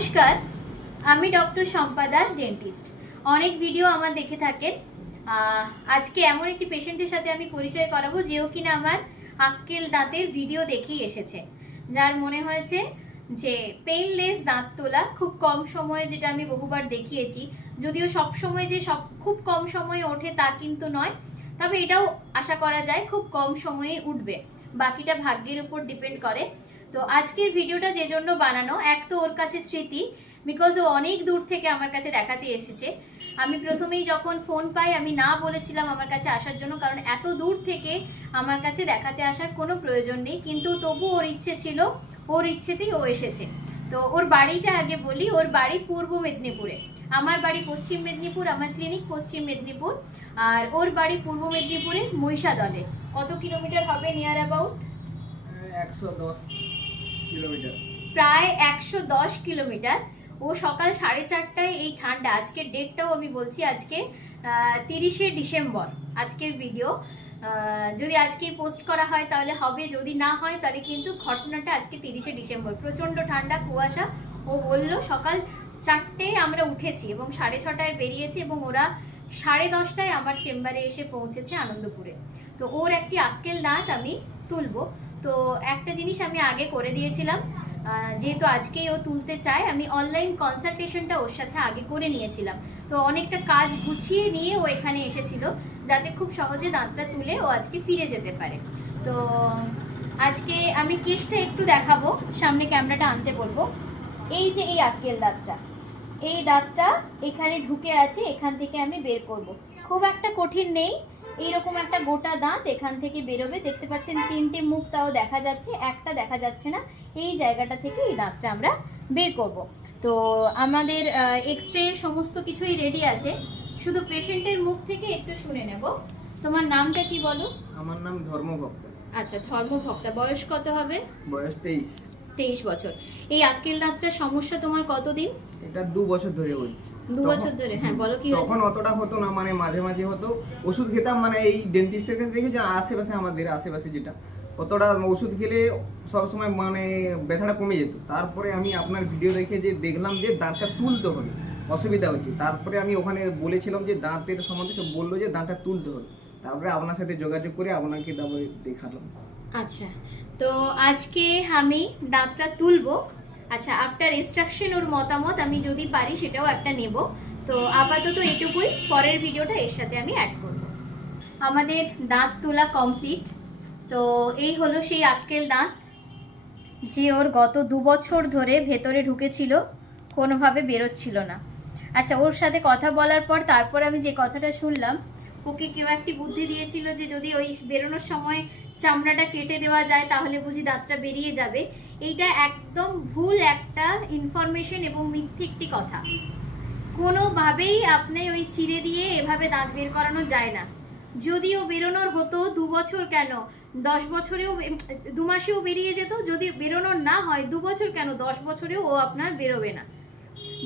নমস্কার আমি doctor Shampa Das dentist অনেক ভিডিও আমার দেখে আহ, আজকে এমন একটি পেশেন্টের সাথে আমি পরিচয় করাবো যেও কিনা আমার আক্কেল দাঁতের ভিডিও দেখেই এসেছে। যার মনে হয়েছে যে পেইনলেস দাঁত তোলা খুব কম সময়ে যেটা আমি বহুবার দেখিয়েছি। যদিও সব সময় যে সব খুব কম সময়ে ওঠে তা কিন্তু নয়। তবে এটাও আশা করা যায় খুব কম সময়ে উঠবে। বাকিটা ভাগ্যের উপর ডিপেন্ড করে। তো আজকের ভিডিওটা যে জন্য বানানো, এক তো ওর কাছে স্মৃতি বিকজ ও অনেক দূর থেকে আমার কাছে দেখাতে এসেছে। আমি প্রথমেই যখন ফোন পাই, আমি না বলেছিলাম আমার কাছে আসার জন্য, কারণ এত দূর থেকে আমার কাছে দেখাতে আসার কোনো প্রয়োজন নেই, কিন্তু তবু ওর ইচ্ছে ছিল, ওর ইচ্ছেতেই ও এসেছে। তো ওর বাড়িটা আগে বলি, ওর বাড়ি পূর্ব মেদিনীপুরে। আমার বাড়ি পশ্চিম মেদিনীপুর, আমার ক্লিনিক পশ্চিম মেদিনীপুর, আর ওর বাড়ি পূর্ব মেদিনীপুরের মহিষাদলে। কত কিলোমিটার হবে নিয়ার অ্যাবাউট প্রায় একশো দশ কিলোমিটার। ও সকাল সাড়ে চারটায় এই ঠান্ডা। আজকের ডেটটাও আমি বলছি, আজকে তিরিশে ডিসেম্বর আজকের ভিডিও যদি আজকেই পোস্ট করা হয় তাহলে হবে, যদি না হয় তাহলে কিন্তু ঘটনাটা আজকে তিরিশে ডিসেম্বর। প্রচণ্ড ঠান্ডা, কুয়াশা। ও বলল, সকাল চারটে আমরা উঠেছি এবং সাড়ে ছটায় বেরিয়েছি এবং ওরা সাড়ে দশটায় আমার চেম্বারে এসে পৌঁছেছে আনন্দপুরে। তো ওর একটি আক্কেল দাঁত আমি তুলবো। তো একটা জিনিস আমি আগে করে দিয়েছিলাম যেহেতু আজকেই ও তুলতে চায়, আমি অনলাইন কনসালটেশনটা ওর সাথে আগে করে নিয়েছিলাম। তো অনেকটা কাজ গুছিয়ে নিয়ে ও এখানে এসেছিল, যাতে খুব সহজে দাঁতটা তুলে ও আজকে ফিরে যেতে পারে। তো আজকে আমি কেসটা একটু দেখাবো, সামনে ক্যামেরাটা আনতে বলব। এই যে এই আক্কেল দাঁতটা, এই দাঁতটা এখানে ঢুকে আছে, এখান থেকে আমি বের করব। খুব একটা কঠিন নেই এইরকম একটা গোটা দাঁত এখান থেকে বেরোবে। দেখতে পাচ্ছেন তিনটে মুখ তাও দেখা যাচ্ছে একটা দেখা যাচ্ছে না। এই জায়গাটা থেকে এই দাঁতটা আমরা বের করব। তো আমাদের এক্স রে সমস্ত কিছুই রেডি আছে। শুধু পেশেন্টের মুখ থেকে একটু শুনে নেব। তোমার নামটা কি বলো? আমার নাম ধর্মভক্ত। আচ্ছা ধর্মভক্তা। বয়স কত হবে? বয়স তেইশ। তেইশ বছর। এই আক্কেল দাঁতটার সমস্যা তোমার কতদিন? এটা দু বছর ধরে হচ্ছে। দু তখন- বছর ধরে হ্যাঁ বলো কি তখন অতটা হতো না মানে মাঝে মাঝে হতো। ওষুধ খেতাম মানে এই ডেন্টিস্টের কাছে দেখি যে আশেপাশে আমাদের আশেপাশে যেটা। অতটা ওষুধ খেলে সবসময় মানে ব্যথাটা কমে যেত। তারপরে আমি আপনার ভিডিও দেখে যে দেখলাম যে দাঁতটা তুলতে হবে অসুবিধা হচ্ছে। তারপরে আমি ওখানে বলেছিলাম যে দাঁতের সম্বন্ধে সব বলল যে দাঁতটা তুলতে হবে। তারপরে আপনার সাথে যোগাযোগ করে আপনাকে তারপরে দেখালাম। আচ্ছা তো আজকে আমি দাঁতটা তুলবো। আচ্ছা আফটার ইনস্ট্রাকশন ওর মতামত আমি যদি পারি সেটাও একটা নেব। তো আপাতত এটুকুই, পরের ভিডিওটা এর সাথে আমি অ্যাড করব। আমাদের দাঁত তোলা কমপ্লিট তো এই হলো সেই আক্কেল দাঁত, যে ওর গত দু বছর ধরে ভেতরে ঢুকেছিল, কোনোভাবে বেরোচ্ছিল না। আচ্ছা ওর সাথে কথা বলার পর তারপর আমি যে কথাটা শুনলাম ওকে কেউ একটি বুদ্ধি দিয়েছিল যে যদি ওই বেরোনোর সময় চামড়াটা কেটে দেওয়া যায়, তাহলে বুঝি দাঁতটা বেরিয়ে যাবে। এইটা একদম ভুল একটা ইনফরমেশন এবং মিথ্যে একটি কথা। কোনোভাবেই আপনি ওই চিড়ে দিয়ে এভাবে দাঁত বের করানো যায় না। যদিও বেরোনোর হতো দু বছর কেন? দশ বছরেও দু মাসেও বেরিয়ে যেত। যদি বেরোনোর না হয়, দু বছর কেন? দশ বছরেও ও আপনার বেরোবে না।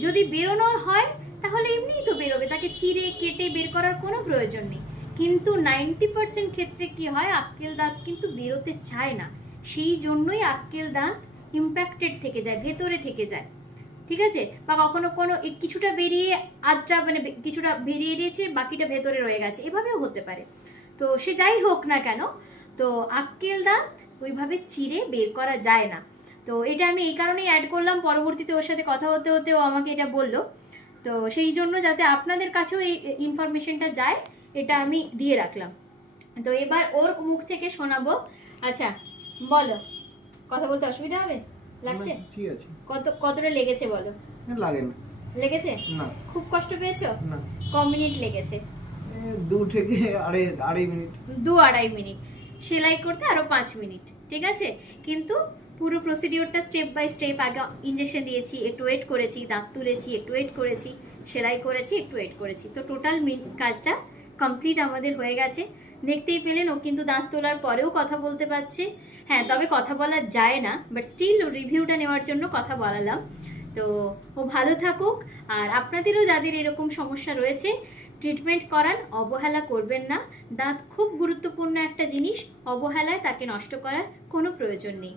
যদি বেরোনোর হয় তাহলে এমনিই তো বেরোবে, তাকে চিড়ে, কেটে বের করার কোনো প্রয়োজন নেই। কিন্তু নাইনটি পার্সেন্ট ক্ষেত্রে কি হয়, আক্কেল দাঁত কিন্তু বেরোতে চায় না। সেই জন্যই আক্কেল দাঁত ইম্প্যাক্টেড থেকে যায়, ভেতরে থেকে যায়। ঠিক আছে? বা কখনো কোনো কিছুটা বেরিয়ে আধটা মানে কিছুটা বেরিয়ে দিয়েছে, বাকিটা ভেতরে রয়ে গেছে। এভাবেও হতে পারে। তো সে যাই হোক না কেন, তো আক্কেল দাঁত ওইভাবে চিড়ে বের করা যায় না। তো এটা আমি এই কারণেই অ্যাড করলাম, পরবর্তীতে ওর সাথে কথা হতে হতে ও আমাকে এটা বলল। তো সেই জন্য যাতে আপনাদের কাছেও এই ইনফরমেশনটা যায় এটা আমি দিয়ে রাখলাম। তো এবার ওর মুখ থেকে শোনাবো। আচ্ছা বলো কথা বলতে অসুবিধা হবে? লাগছে? ঠিক আছে। কত কতটা লেগেছে বলো? লাগে না লেগেছে? না। খুব কষ্ট পেয়েছ? না। ক মিনিট লেগেছে? দু থেকে আড়াই আড়াই মিনিট। দু আড়াই মিনিট। সেলাই করতে আরও পাঁচ মিনিট ঠিক আছে? কিন্তু পুরো প্রসিডিওরটা স্টেপ বাই স্টেপ আগে ইঞ্জেকশন দিয়েছি একটু ওয়েট করেছি দাঁত তুলেছি, একটু ওয়েট করেছি, সেলাই করেছি, একটু ওয়েট করেছি। তো টোটাল কাজটা কমপ্লিট আমাদের হয়ে গেছে। দেখতেই পেলেন, ও কিন্তু দাঁত তোলার পরেও কথা বলতে পারছে। হ্যাঁ তবে কথা বলা যায় না বাট স্টিল রিভিউটা নেওয়ার জন্য কথা বলালাম। তো ও ভালো থাকুক, আর আপনাদেরও যাদের এরকম সমস্যা রয়েছে ট্রিটমেন্ট করান, অবহেলা করবেন না। দাঁত খুব গুরুত্বপূর্ণ একটা জিনিস, অবহেলায় তাকে নষ্ট করার কোনো প্রয়োজন নেই।